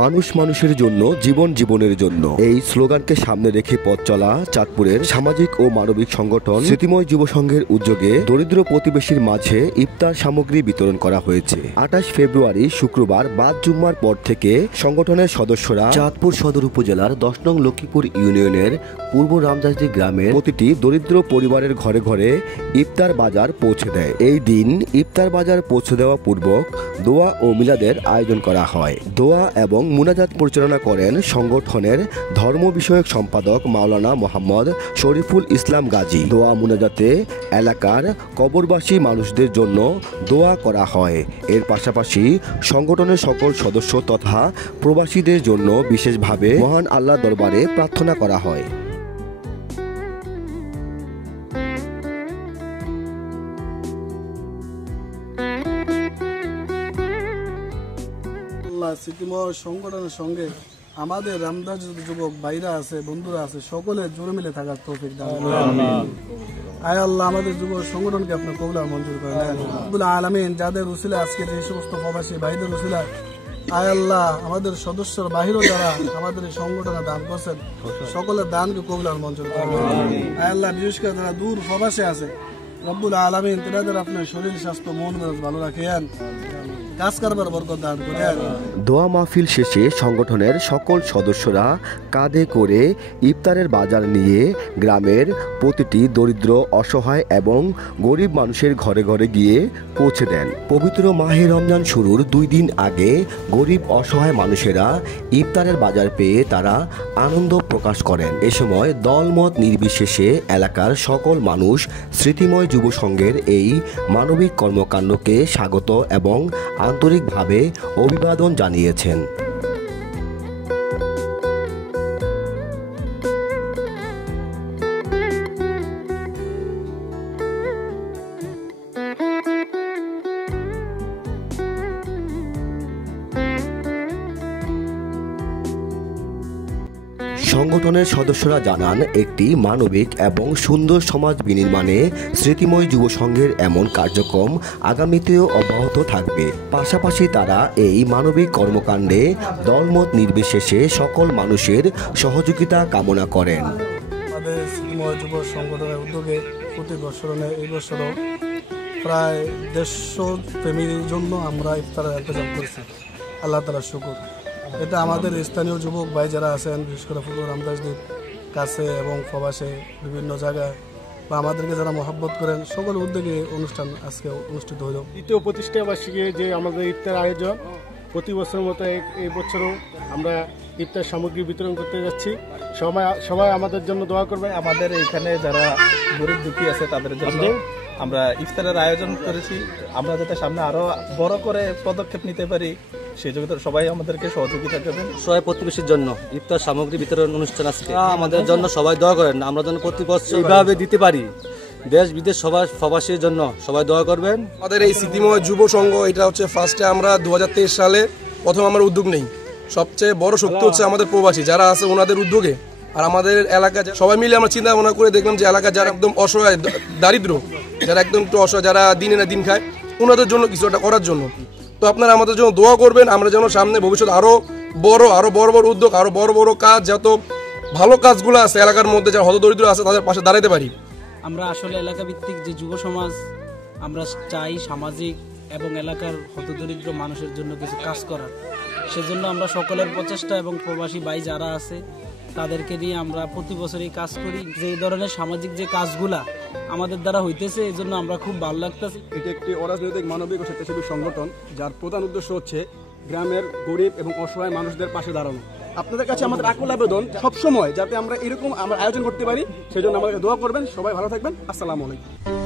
মানুষ মানুষের জন্য, জীবন জীবনের জন্য, এই স্লোগানকে সামনে রেখে পথ চলা চাঁদপুরের সামাজিক ও মানবিক সংগঠন স্মৃতিময় যুব সংঘের উদ্যোগে দরিদ্র প্রতিবেশীর মাঝে ইফতার সামগ্রী বিতরণ করা হয়েছে। 28 ফেব্রুয়ারি শুক্রবার বাদ জুম্মার পর থেকে সংগঠনের সদস্যরা চাঁদপুর সদর উপজেলার 10 নং লক্ষ্মীপুর ইউনিয়নের পূর্ব রামদাসদি গ্রামের প্রতিটি দরিদ্র পরিবারের ঘরে ঘরে ইফতার বাজার পৌঁছে দেয়। এই দিন ইফতার বাজার পৌঁছে দেওয়া পূর্বক দোয়া ও মিলাদের আয়োজন করা হয়। দোয়া এবং মুনাজাত পরিচালনা করেন সংগঠনের ধর্ম বিষয়ক সম্পাদক মাওলানা মোহাম্মদ শরীফুল ইসলাম গাজী। দোয়া মুনাজাতে এলাকার কবরবাসী মানুষদের জন্য দোয়া করা হয়। এর পাশাপাশি সংগঠনের সকল সদস্য তথা প্রবাসীদের জন্য বিশেষভাবে মহান আল্লাহর দরবারে প্রার্থনা করা হয়। স্মৃতিময় সংগঠনের সঙ্গে আমাদের রামদাস যুবক ভাইরা আছে, বন্ধুরা আছে, সকলে জোরে মিলে থাকার তৌফিক দান করুন। আয় আল্লাহ, আমাদের যুব সংগঠনকে আপনার কবুল আর মঞ্জুর করেন। রব্বুল আলামিন যাদের উসিলা আজকে যে সমস্ত প্রবাসী ভাইদের উসিলা আয় আল্লাহ আমাদের সদস্যর বাহিরও যারা আমাদের এই সংগঠনে দান করছেন সকলের দানকে কবুল আর মঞ্জুর করেন। আয় আল্লাহ, বিশেষ করে যারা দূর প্রবাসে আছে রব্বুল আলামিন তাদের আপনার শরীর স্বাস্থ্য মন মেজাজ ভালো রাখেন, কাজ করবার বরকত দান করেন। দোয়া মাহফিল শেষে সংগঠনের সকল সদস্যরা কাঁধে করে ইফতারের বাজার নিয়ে গ্রামের প্রতিটি দরিদ্র, অসহায় এবং গরিব মানুষের ঘরে ঘরে গিয়ে পৌঁছে দেন। পবিত্র মাহে রমজান শুরুর 2 দিন আগে গরিব অসহায় মানুষেরা ইফতারের বাজার পেয়ে তারা আনন্দ প্রকাশ করেন। এ সময় দলমত নির্বিশেষে এলাকার সকল মানুষ স্মৃতিময় যুব সংঘের এই মানবিক কর্মকাণ্ডকে স্বাগত এবং আন্তরিকভাবে অভিবাদন জানিয়েছেন। সংগঠনের সদস্যরা জানান, একটি মানবিক এবং সুন্দর সমাজ বিনির্মাণে স্মৃতিময় যুব সংঘের এমন কার্যক্রম আগামীতেও অব্যাহত থাকবে। পাশাপাশি তারা এই মানবিক কর্মকাণ্ডে দলমত নির্বিশেষে সকল মানুষের সহযোগিতা কামনা করেন। আমাদের স্মৃতিময় যুব সংগঠনের উদ্যোগে প্রতি বছরে এই বছরও প্রায় 150 ফ্যামিলির জন্য আমরা ইফতারের ইন্তজাম করেছি। আল্লাহ তাআলার শুকর। এটা আমাদের স্থানীয় যুবক ভাই যারা আছেন, বিশেষ করে পূর্ব রামদাসদির কাছে এবং প্রবাসে বিভিন্ন জায়গায় বা আমাদেরকে যারা মহব্বত করেন সকল উদ্যোগে অনুষ্ঠান আজকে অনুষ্ঠিত হলো। দ্বিতীয় প্রতিষ্ঠা বার্ষিকী যে আমাদের ইফতার আয়োজন, প্রতি বছরের মতো এই বছরও আমরা ইফতার সামগ্রী বিতরণ করতে যাচ্ছি। সবাই আমাদের জন্য দোয়া করবে। আমাদের এখানে যারা গরিব দুঃখী আছে তাদের জন্য আমরা ইফতারের আয়োজন করেছি। আমরা যাতে সামনে আরো বড় করে পদক্ষেপ নিতে পারি সেই জন্য সবাই আমাদেরকে সহযোগিতা করবেন। সবাই প্রতিবেশীর জন্য ইফতার সামগ্রী বিতরণ অনুষ্ঠান আজকে আমাদের জন্য সবাই দোয়া করেন, আমরা যেন প্রতি বছর এইভাবে দিতে পারি। দেশ বিদেশ সবাই প্রবাসীর জন্য সবাই দোয়া করবেন। আমাদের এই স্মৃতিময় যুব সংঘ এটা হচ্ছে ফার্স্টে আমরা 2023 সালে প্রথম আমরা উদ্যোগ নেই। সবচেয়ে বড় শক্তি হচ্ছে আমাদের প্রবাসী যারা আছে ওনাদের উদ্যোগে। আর আমাদের এলাকা সবাই মিলে আমরা চিন্তা ভাবনা করে দেখলাম যে এলাকা যারা একদম অসহায়, দারিদ্র, যারা একদম একটু অসহায়, যারা দিনে না দিন খায়, ওনাদের জন্য কিছু একটা করার জন্য। তো আপনারা আমাদের জন্য দোয়া করবেন, আমরা যেন সামনে ভবিষ্যৎ আরো বড় উদ্যোগ, আরো বড় কাজ, যত ভালো কাজগুলো আছে এলাকার মধ্যে যারা হতদরিদ্র আছে তাদের পাশে দাঁড়াতে পারি। আমরা আসলে এলাকা ভিত্তিক যে যুব সমাজ আমরা চাই সামাজিক এবং এলাকার হতদরিদ্র মানুষের জন্য কিছু কাজ করার। সেজন্য আমরা সকলের প্রচেষ্টা এবং প্রবাসী ভাই যারা আছে তাদেরকে নিয়ে আমরা প্রতি বছরই কাজ করি। যে ধরনের সামাজিক যে কাজগুলা আমাদের দ্বারা হইতেছে এই জন্য আমরা খুব ভালো লাগতেছি। এটি একটি অরাজনৈতিক মানবিক ও স্বেচ্ছাসেবী সংগঠন যার প্রধান উদ্দেশ্য হচ্ছে গ্রামের গরিব এবং অসহায় মানুষদের পাশে দাঁড়ানো। আপনাদের কাছে আমাদের আকুল আবেদন সবসময় যাতে আমরা এরকম আমরা আয়োজন করতে পারি, সেই জন্য আমাদেরকে দোয়া করবেন। সবাই ভালো থাকবেন। আসসালামু আলাইকুম।